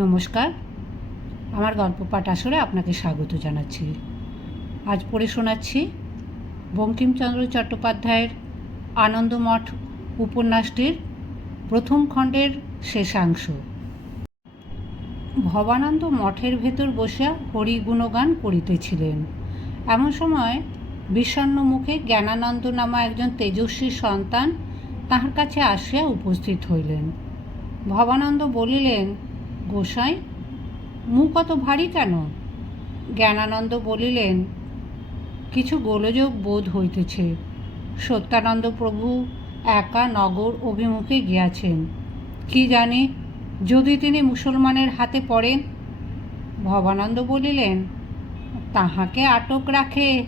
নমস্কার। আমার গল্প পাঠ আসরে আপনাকে স্বাগত জানাচ্ছি। আজ পড়ে শোনাচ্ছি বঙ্কিমচন্দ্র চট্টোপাধ্যায়ের আনন্দমঠ উপন্যাসটির প্রথম খণ্ডের শেষাংশ। ভবানন্দ মঠের ভেতর বসিয়া হরি গুণগান করিতেছিলেন। এমন সময় বিষণ্ন মুখে জ্ঞানানন্দ নামা একজন তেজস্বী সন্তান তাহার কাছে আসিয়া উপস্থিত হইলেন। ভবানন্দ বলিলেন গোসাই, মুখ অত ভারী কেন? জ্ঞানানন্দ বলিলেন, কিছু গোলযোগ বোধ হইতেছে। সত্যানন্দ প্রভু একা নগর অভিমুখে গিয়াছেন। কি জানি, যদি তিনি মুসলমানের হাতে পড়েন? ভবানন্দ বলিলেন, তাহাকে আটক রাখে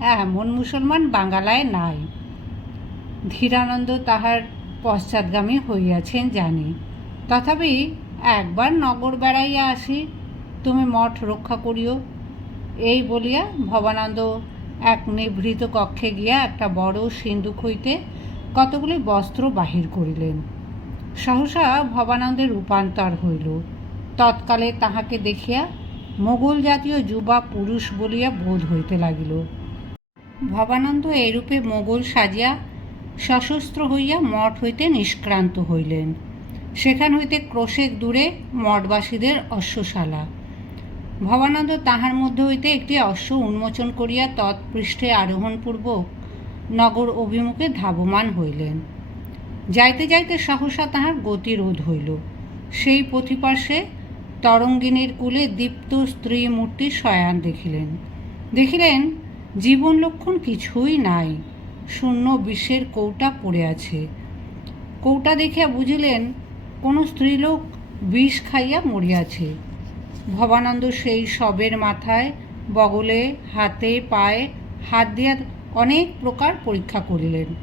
এমন মুসলমান বাঙ্গালায় নাই। ধীরানন্দ তাহার পশ্চাৎগামী হইয়াছেন জানি। তথাপি একবার নগর বেড়াইয়া আসি, তুমি মঠ রক্ষা করিও। এই বলিয়া ভবানন্দ এক নিভৃত কক্ষে গিয়া একটা বড় সিন্ধুক হইতে কতগুলি বস্ত্র বাহির করিলেন। সহসা ভবানন্দের রূপান্তর হইল। তৎকালে তাহাকে দেখিয়া মোগল জাতীয় যুবা পুরুষ বলিয়া বোধ হইতে লাগিল। ভবানন্দ এরূপে মোগল সাজিয়া সশস্ত্র হইয়া মঠ হইতে নিষ্ক্রান্ত হইলেন। সেখান হইতে ক্রোশেক দূরে মঠবাসীদের অশ্বশালা। ভবানন্দ তাহার মধ্যে হইতে একটি অশ্ব উন্মোচন করিয়া তৎপৃষ্ঠে আরোহণপূর্বক নগর অভিমুখে ধাবমান হইলেন। যাইতে যাইতে সহসা তাহার গতিরোধ হইল। সেই পথিপার্শ্বে তরঙ্গিনীর কূলে দীপ্ত স্ত্রী মূর্তি শয়ান দেখিলেন। দেখিলেন, জীবন লক্ষণ কিছুই নাই। শূন্য বিশ্বের কৌটা পড়ে আছে। কৌটা দেখিয়া বুঝিলেন কোনো স্ত্রীলোক বিষ খাইয়া মরিয়াছে। ভবানন্দ সেই শবের মাথায় বগলে, হাতে, পায়ে হাত দিয়া অনেক প্রকার পরীক্ষা করিলেন।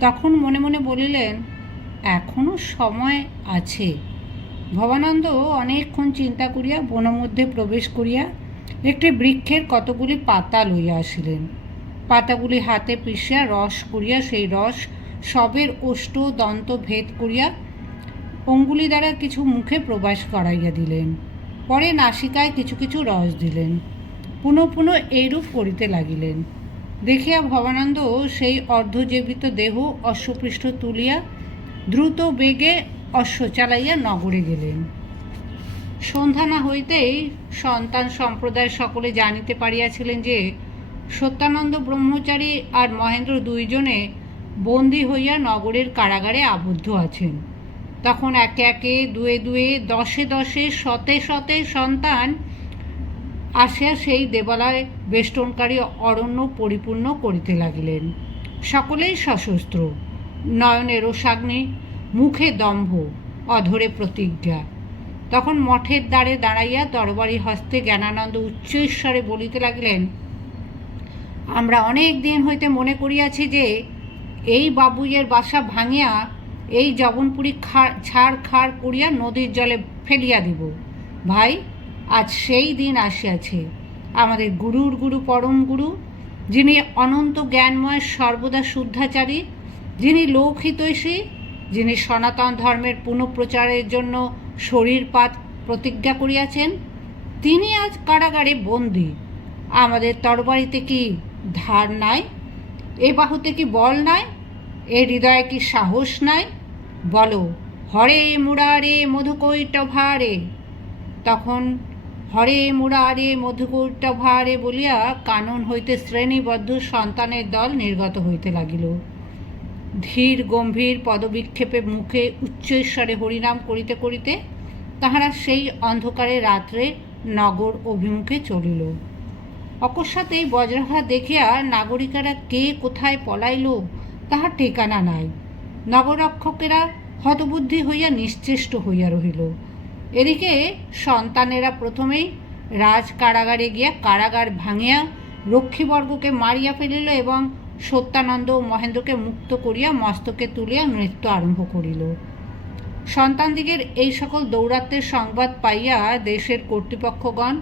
তখন মনে মনে বলিলেন এখনও সময় আছে। ভবানন্দ অনেকক্ষণ চিন্তা করিয়া বনের মধ্যে প্রবেশ করিয়া একটি বৃক্ষের কতগুলি পাতা লইয়া আসিলেন। পাতাগুলি হাতে পিষিয়া রস করিয়া সেই রস সবের ওষ্ঠ দন্ত ভেদ করিয়া অঙ্গুলি দ্বারা কিছু মুখে প্রবাস করাইয়া দিলেন। পরে নাসিকায় কিছু কিছু রস দিলেন। পুনঃ পুনঃ এইরূপ করিতে লাগিলেন। দেখিয়া ভবানন্দ সেই অর্ধজীবিত দেহ অশ্বপৃষ্ঠ তুলিয়া দ্রুত বেগে অশ্ব চালাইয়া নগরে গেলেন। সন্ধ্যা না হইতেই সন্তান সম্প্রদায় সকলে জানিতে পারিয়াছিলেন যে সত্যানন্দ ব্রহ্মচারী আর মহেন্দ্র দুইজনে বন্দী হইয়া নগরের কারাগারে আবদ্ধ আছেন। তখন একে একে দুয়ে দুয়ে দশে দশে শতে শতে সন্তান আসিয়া সেই দেবালয় বেষ্টনকারী অরণ্য পরিপূর্ণ করিতে লাগিলেন। সকলেই সশস্ত্র নয়নে রোষাগ্নি, মুখে দম্ভ, অধরে প্রতিজ্ঞা। তখন মঠের দ্বারে দাঁড়াইয়া দরবারি হস্তে জ্ঞানানন্দ উচ্চ ঈশ্বরে বলিতে লাগিলেন, আমরা অনেক দিন হইতে মনে করিয়াছি যে, এই বাবুইয়ের বাসা ভাঙিয়া এই জবনপুরি ছাড় খাড় করিয়া নদীর জলে ফেলিয়া দিব। ভাই, আজ সেই দিন আসিয়াছে। আমাদের গুরুর গুরু, পরম গুরু, যিনি অনন্ত জ্ঞানময়, সর্বদা শুদ্ধাচারী, যিনি লৌকিতৈষী যিনি সনাতন ধর্মের পুনঃপ্রচারের জন্য শরীরপাত প্রতিজ্ঞা করিয়াছেন, তিনি আজ কারাগারে বন্দী। আমাদের তরবারিতে কি ধার নাই? এ বাহুতে কি বল নাই? এ হৃদয়ে কি সাহস নাই? বলো, হরে মুরারে মধুকৈটভারে। তখন হরে মুরারে মধুকৈটভারে বলিয়া কানন হইতে শ্রেণীবদ্ধ সন্তানের দল নির্গত হইতে লাগিল। ধীর গম্ভীর পদবিক্ষেপে মুখে উচ্চৈশ্বরে হরিনাম করিতে করিতে তাহারা সেই অন্ধকারে রাত্রে নগর অভিমুখে চলিল। অকস্মাতেই বজ্রাঘাত দেখিয়া নাগরিকেরা কে কোথায় পলাইল তাহার ঠিকানা নাই। নগরক্ষকেরা হতবুদ্ধি হইয়া নিশ্চেষ্ট হইয়া রহিল। এদিকে সন্তানেরা প্রথমেই রাজ কারাগারে গিয়া কারাগার ভাঙিয়া রক্ষীবর্গকে মারিয়া ফেলিল এবং সত্যানন্দ ও মহেন্দ্রকে মুক্ত করিয়া মস্তকে তুলিয়া নৃত্য আরম্ভ করিল। সন্তানদিগের এই সকল দৌরাত্মের সংবাদ পাইয়া দেশের কর্তৃপক্ষগণ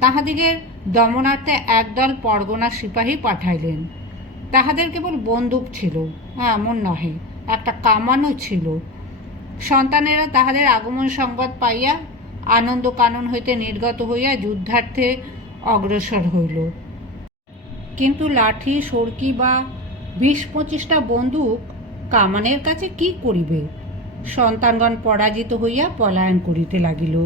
তাহাদিগের দমনার্থে একদল পরগনা সিপাহী পাঠাইলেন। তাহাদের কেবল বন্দুক ছিল এমন নহে, একটা কামানও ছিল। সন্তানেরা তাহাদের আগমন সংবাদ পাইয়া আনন্দ কানন হইতে নির্গত হইয়া যুদ্ধার্থে অগ্রসর হইল। কিন্তু লাঠি, সরকি বা বিশ পঁচিশটা বন্দুক কামানের কাছে কি করিবে? সন্তানগণ পরাজিত হইয়া পলায়ন করিতে লাগিল।